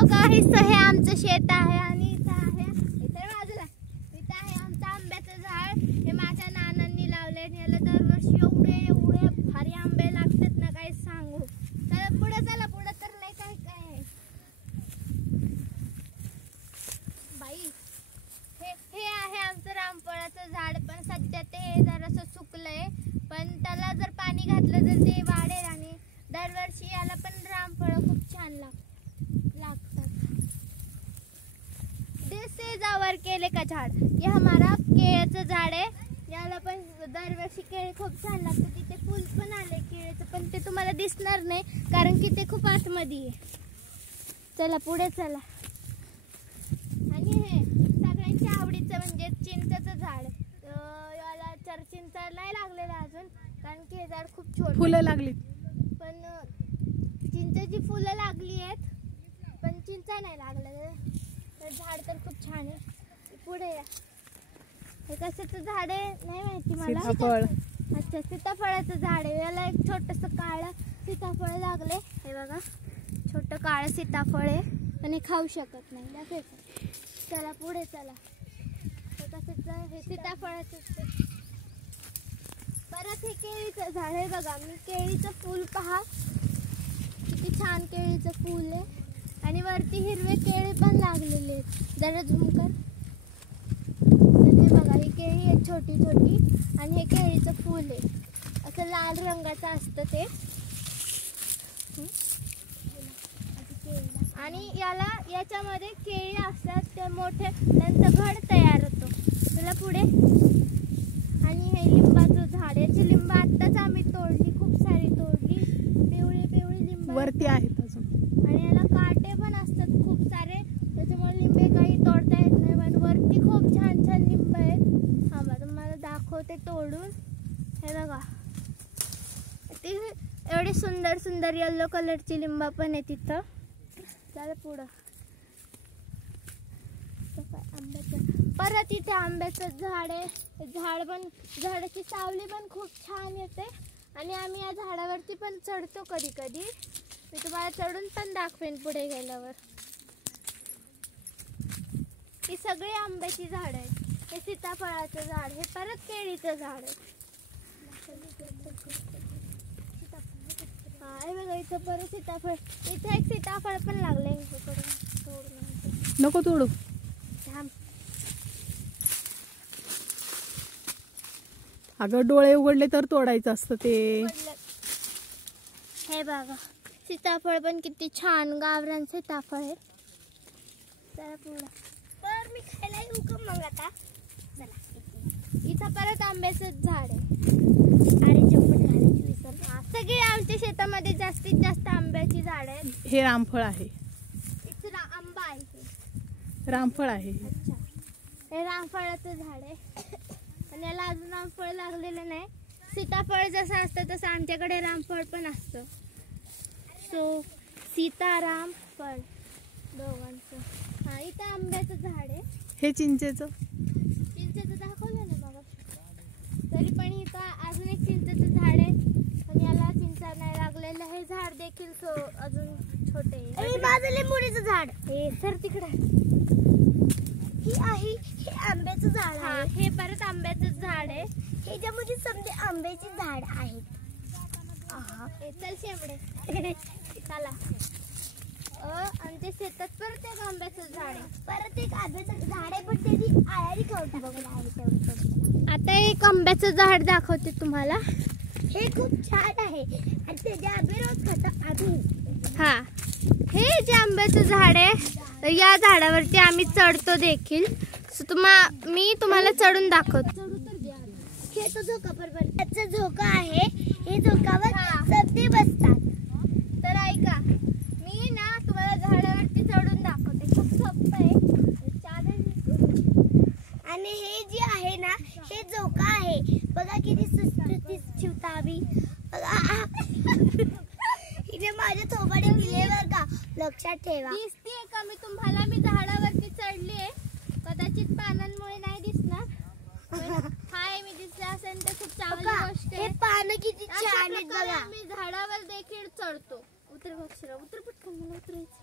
Hello गाईस, हे आमचं शेत आहे आणि इथं आहे बाजूला इथं आहे आमचं आंब्याचं झाड. हे माझ्या नानांनी लावले आणि याला दरवर्षी एवढे भारी आंबे लागतात ना, काही सांगू. तर चला पुढे तर नाही काय काय बाई. हे आहे आमचं रामफळाचं झाड, पण सध्या ते जरासं सुकलंय. पण त्याला जर पाणी घातलं तर ते वाढेल आणि दरवर्षी याला पण रामफळ खूप छान लागतात. दिस इज आवर केले का झाड. ये हमारा केळीचं झाड आहे. याला पण दरवर्षी केळी खूप छान लागतात. तिथे फुल पण आले केळीचं, पण ते तुम्हाला दिसणार नाही कारण की ते खूप आतमध्ये आहे. चला पुढे चला. आणि हे सगळ्यांच्या आवडीचं म्हणजे चिंचेचं झाड. याला चिंच नाही लागलेलं अजून कारण की हे झाड खूप छोट फुलं लागली, पण चिंचेची फुलं लागली आहेत पण चिंचा नाही लागलेलं. तर झाड तर खूप छान आहे. पुढे या. हे कशाचं झाड आहे नाही माहिती मला. सीताफळ. अच्छा, सीताफळाचं झाड आहे. याला एक छोटंसं काळं सीताफळ लागले. हे बघा, छोटं काळं सीताफळ आहे पण हे खाऊ शकत नाही. दाखवायचं. चला पुढे चला. हे कशाचं, हे सीताफळाचं. परत हे केळीचं झाड आहे. बघा, मी केळीचं फूल पहा किती छान केळीचं फूल आहे आणि वरती हिरवे केळी पण लागलेले आहेत. जरा झूम कर. हे बघा, ही केळी आहे छोटी छोटी आणि हे केळीचं फूल आहे. असं लाल रंगाचं असतं ते. आणि याच्यामध्ये केळी असतात ते मोठे, त्यांचं घड तयार होतो. चला पुढे. आणि हे लिंबाचं झाड. याची लिंब आत्ताच आम्ही तोडली, खूप सारी तोडली. पिवळी लिंब वरती आहेत अजून. आणि याला काटे पण असतात खूप सारे, त्याच्यामुळे लिंबे काही तोडता येत नाही. पण वरती खूप छान छान लिंब आहेत. हा बघा, तुम्हाला दाखवते तोडून. हे बघा, ती एवढी सुंदर सुंदर येलो कलरची लिंब पण आहे तिथं. चला पुढं. परत इथे आंब्याचं झाड आहे. झाडाची सावली पण खूप छान येते आणि आम्ही या झाडावरती पण चढतो कधी कधी. मी तुम्हाला चढून पण दाखवेन पुढे गेल्यावर. ही सगळी आंब्याची झाड आहेत. हे सीताफळाचं झाड, हे परत केळीचं झाड आहे. हा, हे बघा, इथं परत सीताफळ. इथे एक सीताफळ पण लागलंय. नको तोडू. अगं, डोळे उघडले तर तोडायचं असतं ते. हे बघा, सीताफळ पण किती छान गावरान सीताफळ आहे. चला पुढं. तर मी खायला येऊ का मग आता. चला. इथं परत आंब्याचं झाड आहे. अरे चप्पल घालायची विसरले. सगळे आमच्या शेतामध्ये जास्तीत जास्त आंब्याची झाड आहेत. हे रामफळ आहे. आंबा आहे. रामफळ आहे. अच्छा, हे रामफळाचं झाड आहे आणि याला अजून रामफळ लागलेलं नाही. सीताफळ जसं असतं तसं आमच्याकडे रामफळ पण असतं. सो सीताराम फळ दोघांचं. हा, इथं आंब्याचं झाड आहे. हे चिंचेचं दाखवलं ना मग. तरी पण इथं अजून एक चिंचेचं झाड आहे पण याला चिंचा नाही लागलेलं. हे झाड देखील अजून छोटे आहे. माझं लिंबोणीचं झाड. हे सर तिकडे. ही आहे, हे आंब्याचं झाड आहे. हे परत आंब्याचं झाड आहे. हे ज्यामध्ये समजे आंब्याचे झाड आहेत. चल शेंबडे. चला. आमच्या शेतात परत एक आंब्याचं झाड आहे. परत एक आंब्याचं झाड आहे पण त्याची आळारी खाऊन बघा. आता एक आंब्याचं झाड दाखवते तुम्हाला. हे खूप छान आहे आणि त्याचे आंबे रोज खातो आम्ही. हा, हे जे आंब्याचं झाड आहे, या झाडावरती आम्ही चढतो देखील. मी तुम्हाला चढून दाखवतो. हे तो झोका बरोबर झोका आहे. हे झोकावर सबते बसतात. तर ऐका, मी ना तुम्हाला झाडावरती चढून दाखवते. खूप सोपं आहे. आणि हे जे आहे ना, हे झोका आहे. बघा किती सुस्थितीत ठेवतावी. इथे माझे थोबाडे दिले बर का, लक्षात ठेवा. दिसते का मी तुम्हाला. मी झाडावरती चढले. कदाचित पानांमुळे नाही दिसणार. हाय, मी दिसले असेल तर खूप चांगली गोष्ट आहे. हे पानं किती छान आहेत बघा. मी झाडावर देखील चढतो. उतर बक्षरा, उतर पटकन, मला उतरायचं.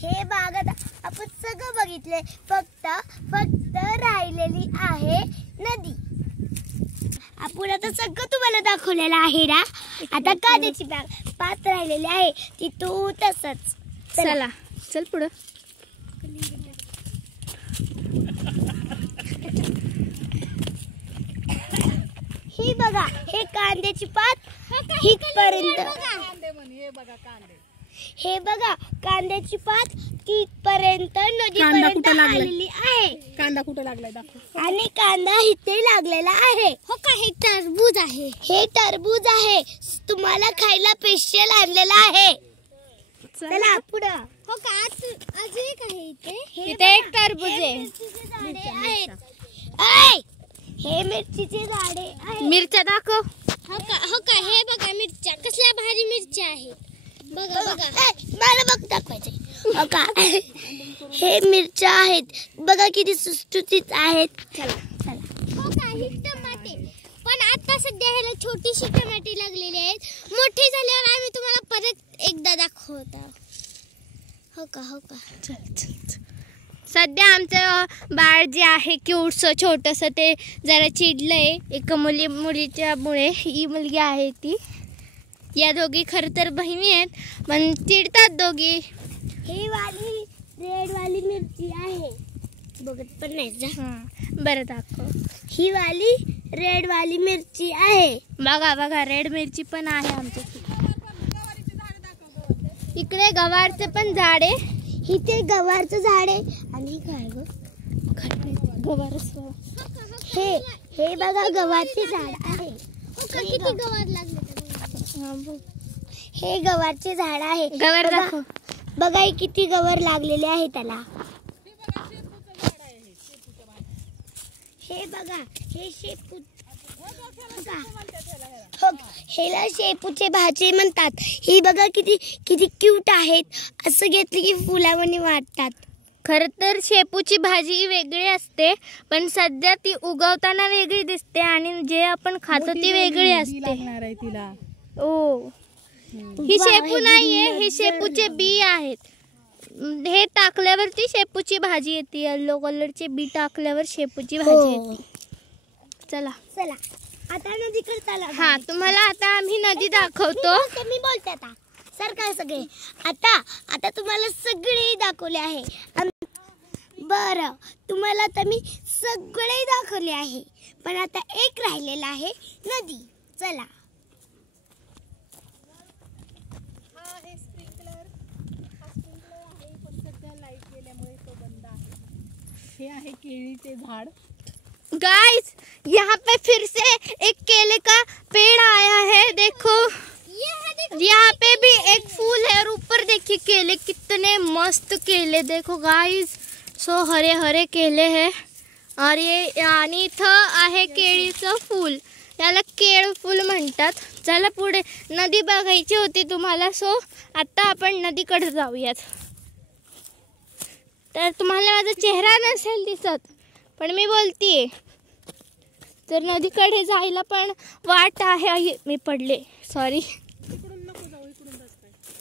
हे बागात आपण सगळं बघितलंय, फक्त राहिलेली आहे नदी. आपण आता सगळं तुम्हाला दाखवलेलं आहे ना. आता कांद्याची बाग पात राहिलेली आहे ती तू तसंच. चला चल पुढं. ही बघा, हे कांद्याची पात हितपर्यंत. हे बघा कांद्याची पात तिथपर्यंत नदीपर्यंत आलेली आहे. कांदा कुठं लागलाय दाखव. आणि कांदा इथे लागलेला आहे. हो का, हे टरबूज आहे. हे टरबूज आहे, तुम्हाला खायला स्पेशल आणलेला आहे. चला पुढं. हो का, अजून एक आहे इथे एक टरबूज आहे. हे मिरचीचे झाडे आहेत. मिरच्या दाखव. हो का, हे बघा मिरच्या, कसल्या भारी मिरच्या आहेत. बघा मला बघ दाखवायचे. हो का, हे मिरच्या आहेत, बघा किती सुटसुटीत आहेत. चला. हो का, ही टमाटे, पण आता सध्या ह्याला छोटीशी टमाटे लागलेली आहेत. मोठी झाल्यावर आम्ही तुम्हाला परत एकदा दाखवतो. हो का. चल. सध्या आमचं बाळ जे आहे क्यूटसं छोटंसं ते जरा चिडलंय एका मुलीच्या मुळे. ही मुलगी आहे ती. या दोघी खरं तर बहिणी आहेत, पण चिडतात दोघी. ही वाली रेड वाली मिरची आहे, बघत पण नाही जा. बरं दाखव. ही वाली रेड वाली मिरची आहे. बघा रेड मिरची पण आहे आमच्या. इकडे गवारचं पण झाड आहे. इथे गवारचं झाड आहे. आणि काय गवार, हे बघा गवारचे झाड आहे. किती गवार लागले. हे गवारचे झाड आहे. गवार दाखव. बघा किती गवार लागलेले आहे त्याला. हे बघा, हे शेपू, ह्याला शेपूचे भाजी म्हणतात. ही बघा किती क्यूट आहेत. असं घेतलं की फुलावानी वाटतात. खरं तर शेपूची भाजी वेगळी असते, पण सध्या ती उगवताना वेगळी दिसते आणि जे आपण खातो ती वेगळी असते. ओ, ही शेपू नाहीये, हे शेपूचे बी आहेत. हे टाकल्यावर ती शेपूची भाजी येते. येलो कलरचे बी टाकल्यावर शेपूची भाजी येते. चला आता नदीकडे चला. हा, तुम्हाला आता आम्ही नदी दाखवतो. मी बोलते आता. सरकार सगळे आता तुम्हाला सगळे दाखवले आहे. बरं, तुम्हाला आता मी सगळे दाखवले आहे, पण आता एक राहिलेला आहे नदी. चला. हे आहे केळीचे झाड. गाइस, यहाँ पे फिर से एक केले का पेड़ आया है. देखो यहाँ पे भी एक फूल है और ऊपर देखिए केले कितने मस्त केले. देखो गाइस, सो हरे हरे केले है. और ये आणि इथं आहे केळीचं फूल. याला केळ फूल म्हणतात. चला पुढे नदी बघायची होती तुम्हाला, सो आता आपण नदीकडे जाऊयात. तर तुम्हाला माझा चेहरा नसेल दिसत, पण मी बोलतीये. तर नदीकडे जायला पण वाट आहे. मी पडले, सॉरी.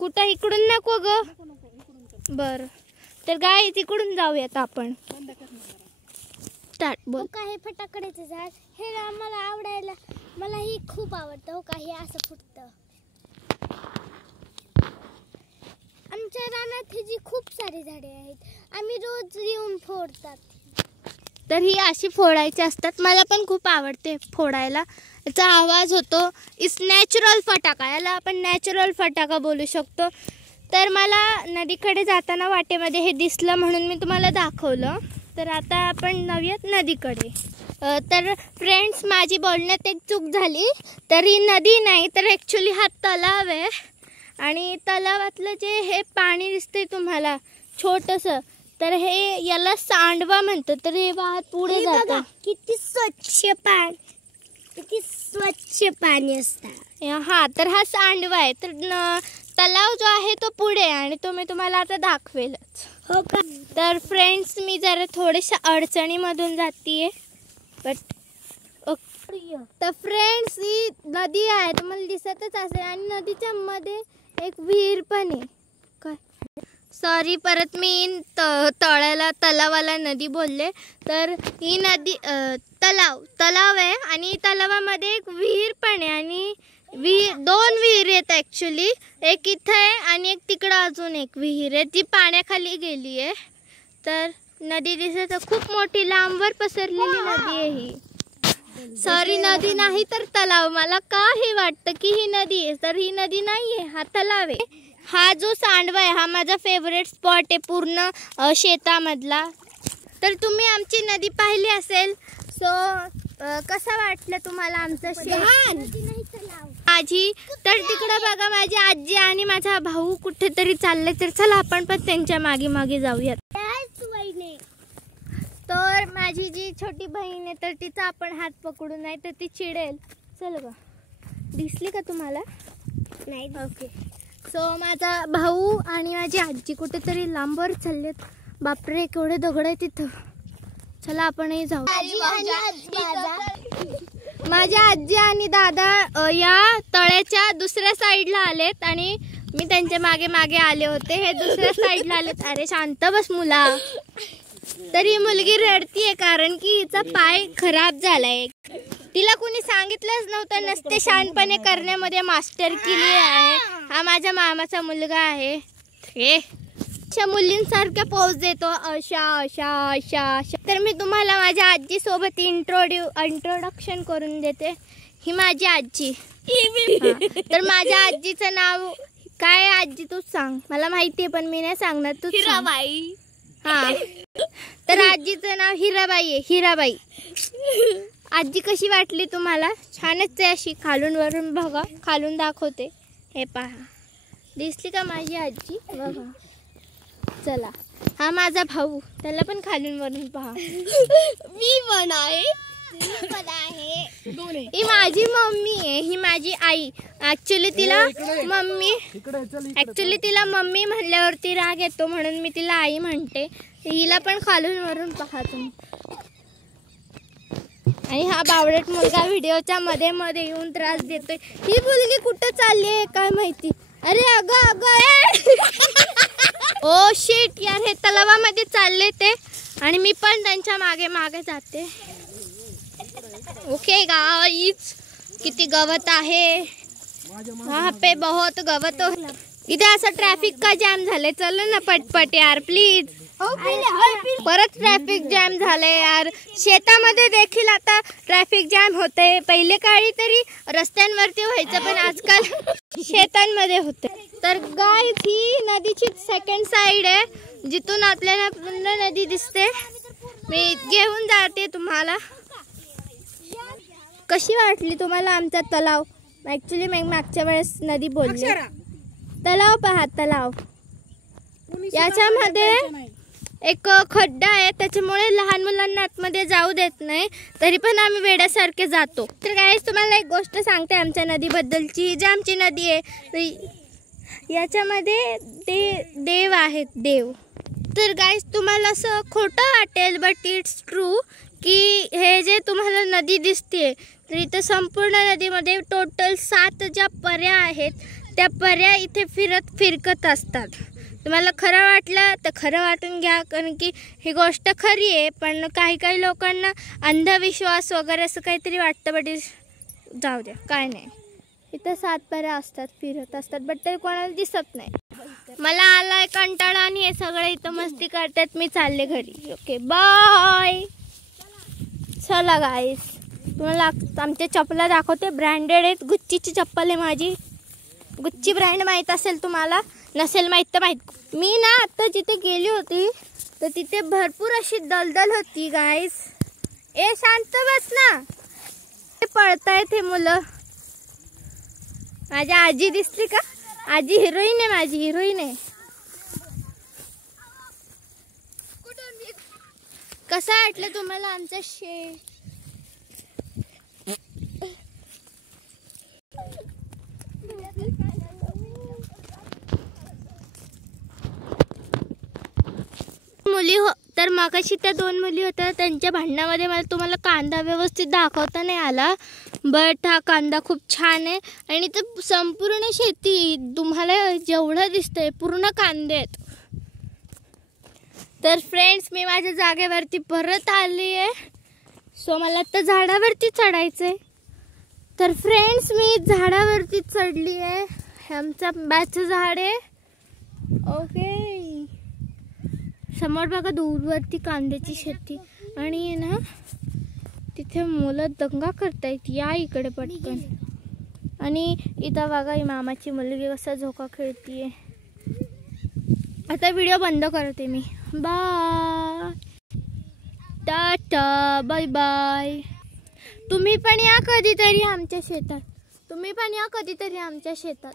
कुठं इकडून नको ग. बर, तर गाय तिकडून जाऊयात आपण. स्टार्ट बोल. काय फटाकड्याचं झाड हे आम्हाला आवडायला, मला ही खूप आवडतं. हो का, हे असं फुटतं. आमच्या रानात ही जी खूप सारी झाडे आहेत, आम्ही रोज येऊन फोडतात. तर ही अशी फोडायची असतात. मला पण खूप आवडते फोडायला. याचा आवाज होतो. इस नॅचरल फटाका, याला आपण नॅचरल फटाका बोलू शकतो. तर मला नदीकडे जाताना वाटेमध्ये हे दिसलं म्हणून मी तुम्हाला दाखवलं. तर आता आपण जाऊयात नदीकडे. तर फ्रेंड्स, माझी बोलण्यात एक चूक झाली. तर ही नदी नाही, तर ॲक्च्युली हा तलाव आहे. आणि तलावातलं जे हे पाणी दिसतंय तुम्हाला छोटंसं, तर हे याला सांडवा म्हणतात. तर हे वाहत पुढे जातं. किती स्वच्छ पाणी असतं. हा, तर हा सांडवा आहे. तर तलाव जो आहे तो पुढे, आणि तो मी तुम्हाला आता दाखवेलच. हो का. तर फ्रेंड्स, मी जरा थोड्याशा अडचणीमधून जातीये, बट तर फ्रेंड्स, ही नदी आहे, तुम्हाला दिसतच असेल. आणि नदीच्या मध्ये एक विहीर पण आहे. काय सॉरी, परत मी तलावाला नदी बोलले. तर ही नदी तलाव आहे आणि तलावामध्ये एक विहीर पण आहे आणि दोन विहीर आहेत ॲक्च्युली. एक इथं आहे आणि एक तिकडं अजून एक विहीर आहे, ती पाण्याखाली गेली आहे. तर नदी दिसत खूप मोठी लांबवर पसरलेली नदी आहे ही. सॉरी, नदी नाही तर तलाव. मला का हे वाटतं की ही नदी आहे, तर ही नदी नाही आहे, हा तलाव आहे. हा जो सांडवा आहे हा माझा फेवरेट स्पॉट आहे पूर्ण शेतामधला. तर तुम्ही आमची नदी पाहिली असेल. सो कसं वाटलं तुम्हाला आमचं शेत? माझी तर तिकडे बघा, माझी आजी आणि माझा भाऊ कुठेतरी चालले. तर चला आपण पण त्यांच्या मागे मागे जाऊयात. तर माझी जी छोटी बहीण आहे तर तिचा आपण हात पकडू, नाही तर ती चिडेल. चल ग, दिसली का तुम्हाला? नाही. ओके. सो माझा भाऊ आणि माझी आजी कुठेतरी लांबवर चाललेत. बापरे, केवढे दगड आहे तिथं. चला आपणही जाऊ. माझ्या आजी आणि दादा या तळ्याच्या दुसऱ्या साईडला आलेत आणि मी त्यांच्या मागे मागे आले होते. हे दुसऱ्या साईडला आलेत. अरे शांत बस मुला. तरी मुलगी रडतीये कारण की हिचा पाय खराब झालाय. तिला कोणी सांगितलंच नव्हतं. नसते शहाणपणे करण्यामध्ये मास्टर केली आहे. हा माझ्या मामाचा मुलगा आहे. हे अशा मुलींसारख्या पोज देतो, अशा अशा अशा अशा. तर मी तुम्हाला माझ्या आजी सोबत इंट्रोडक्शन करून देते. ही माझी आजी. तर माझ्या आजीचं नाव काय आहे आजी, तूच सांग. मला माहिती आहे पण मी नाही सांगणार, तूच सांग. हा, तर आजीचं नाव हिराबाई आहे. हिराबाई. आजी कशी वाटली तुम्हाला? छानच आहे अशी. खालून वरून बघा, खालून दाखवते. हे पहा, दिसली का माझी आजी? बघा. चला, हा माझा भाऊ, त्याला पण खालून वरून पहा. मी पण आहे. ही माझी मम्मी आहे. ही माझी आई. ऍक्च्युली तिला मम्मी म्हणल्यावरती राग येतो म्हणून मी तिला आई म्हणते. हिला पण खालून वरून पहा तुम्ही. आणि हा बावळट मुलगा व्हिडिओच्या मध्ये मध्ये येऊन त्रास देतोय. ही मुलगी कुठं चालली आहे काय माहिती. अरे अगं ओ शिट यार, हे तलावामध्ये चालले ते आणि मी पण त्यांच्या मागे मागे जाते. ओके गाइस, किती गवत आहे. वहाँ पे बहुत गवत. इथे असं ट्रॅफिक का जाम झालंय. चल ना पटपट यार प्लीज. परत ट्रॅफिक जॅम झालंय यार. शेतामध्ये देखील आता ट्रॅफिक जॅम होते. पहिले काळी तरी रस्त्यांवरती व्हायचं पण आजकाल शेतांमध्ये होते. तर गाइस, ही नदीची सेकंड साइड आहे जिथून आपल्याला पूर्ण नदी दिसते. मी घेऊन जाते तुम्हाला. कशी वाटली तुम्हाला आमचा तलाव? ऍक्च्युली मी मागच्या वेळेस नदी बोलले. तलाव पहा, तलाव. याच्यामध्ये एक खड्डा आहे, त्याच्यामुळे लहान मुलांना आतमध्ये जाऊ देत नाही. तरी पण आम्ही वेड्यासारखे जातो. तर गाईस, तुम्हाला एक गोष्ट सांगते आमच्या नदीबद्दलची. जी आमची नदी आहे याच्यामध्ये ते देव आहेत, देव. तर गाईस, तुम्हाला असं खोटं वाटेल बट इट्स ट्रू की हे जे तुम्हाला नदी दिसते तर इथं संपूर्ण नदीमध्ये टोटल 7 ज्या पर्या आहेत त्या पर्या इथे फिरकत असतात. तुम्हाला खरं वाटलं तर खरं वाटून घ्या, कारण की ही गोष्ट खरी आहे. पण काही लोकांना अंधविश्वास वगैरे असं काहीतरी वाटतं. बट जाऊ द्या, काय नाही. इथं 7 पर्या असतात, फिरत असतात, बट ते कोणाला दिसत नाही. मला आलाय कंटाळा आणि हे सगळे इथं मस्ती करतात. मी चालले घरी. Okay bye. चला गाईस, तुम्हाला आमच्या चप्पला दाखवते. ब्रँडेड आहेत. गुच्चीची चप्पल आहे माझी. गुच्ची ब्रँड माहीत असेल तुम्हाला, नसेल माहीत तर माहीत. मी ना आता जिथे गेली होती तर तिथे भरपूर अशी दलदल होती गाईस. ए शांत बस ना, ते पळतायत हे मुलं. माझी आजी दिसली का? आजी हिरोईन आहे, माझी हिरोईन आहे. कसं वाटलं तुम्हाला आमचं शेत? मुली तर मगाशी त्या 2 मुली होत्या, त्यांच्या भांडणामध्ये मला तुम्हाला कांदा व्यवस्थित दाखवता नाही आला. बट हा कांदा खूप छान आहे आणि तर संपूर्ण शेती तुम्हाला जेवढं दिसतंय पूर्ण कांदे आहेत. तर फ्रेंड्स मी माझ्या जागेवरती परत आली आहे. सो मला आता झाडावरती चढायचंय. तर फ्रेंड्स मी झाडावरती चढली आहे. हे आमचं आंब्याचं झाड आहे. ओके, समोर बघा दूरवरती कांद्याची शेती आणि ना तिथे मुलं दंगा करतायत. या इकडे पटकन. आणि इथं बघा ही मामाची मुलगी कसा झोका खेळतीये. आता व्हिडिओ बंद करते मी. Bye, tata, bye bye. तुम्ही पण या कधीतरी आमच्या शेतात.